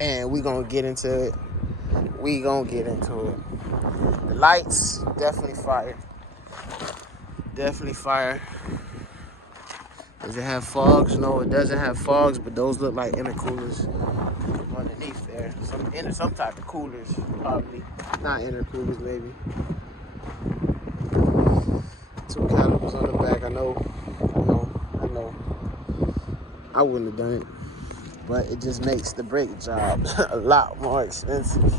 and we gonna get into it. The lights, definitely fire. Definitely fire. Does it have fogs? No, it doesn't have fogs, but those look like intercoolers underneath there. Some type of coolers, probably. Not intercoolers, maybe. 2 calipers on the back. I know. I wouldn't have done it, but it just makes the brake job a lot more expensive.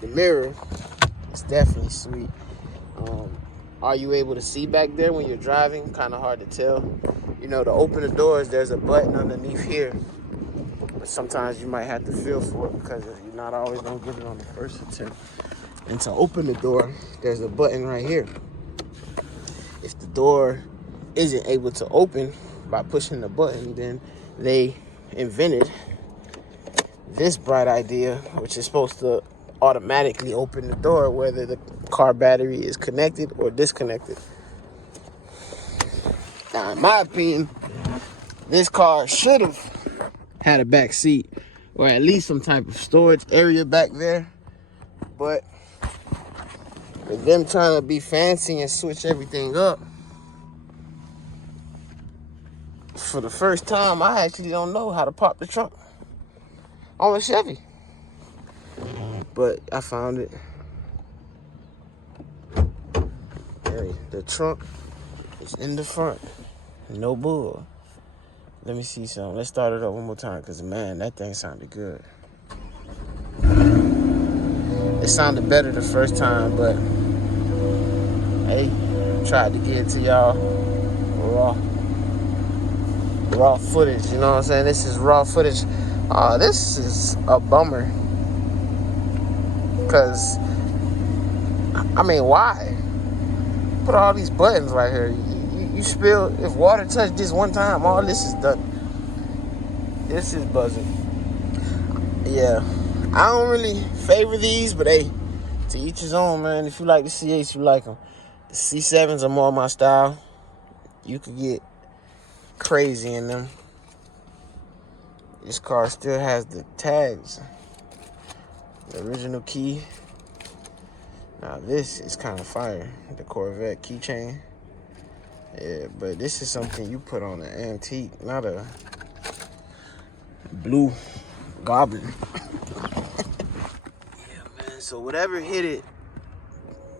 The mirror is definitely sweet. Are you able to see back there when you're driving? Kind of hard to tell. You know, to open the doors, there's a button underneath here, but sometimes you might have to feel for it because you're not always gonna get it on the first attempt. And to open the door, there's a button right here. If the door isn't able to open by pushing the button, then they invented this bright idea, which is supposed to automatically open the door whether the car battery is connected or disconnected. Now, in my opinion, this car should have had a back seat or at least some type of storage area back there. But with them trying to be fancy and switch everything up, for the first time, I actually don't know how to pop the trunk on a Chevy. But I found it. Hey, the trunk is in the front. No bull. Let me see something. Let's start it up one more time, because, man, that thing sounded good. It sounded better the first time, but, hey, tried to get it to y'all raw footage, you know what I'm saying? This is raw footage. This is a bummer. Because, I mean, why? Put all these buttons right here. You spill, if water touched this one time, all this is done. This is buzzing. Yeah. I don't really favor these, but hey, to each his own, man. If you like the C8s, you like them. The C7s are more my style. You could get crazy in them. This car still has the tags. The original key. Now this is kind of fire. The Corvette keychain. Yeah, but this is something you put on an antique, not a blue goblin. Yeah, man. So whatever hit it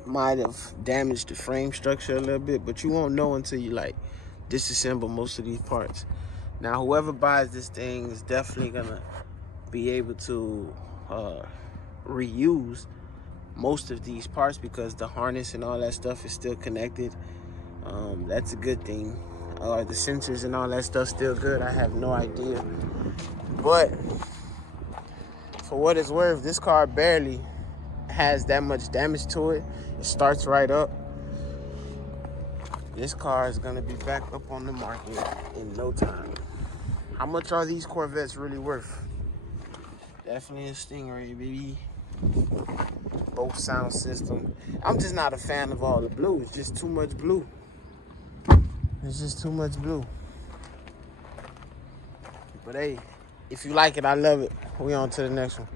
might have damaged the frame structure a little bit, but you won't know until you like disassemble most of these parts. Now, whoever buys this thing is definitely gonna be able to reuse most of these parts because the harness and all that stuff is still connected. That's a good thing. The sensors and all that stuff still good. I have no idea. But for what it's worth, this car barely has that much damage to it. It starts right up. This car is gonna be back up on the market in no time. How much are these Corvettes really worth? Definitely a Stingray, baby. Both sound system. I'm just not a fan of all the blue. It's just too much blue. It's just too much blue. But hey, if you like it, I love it. We on to the next one.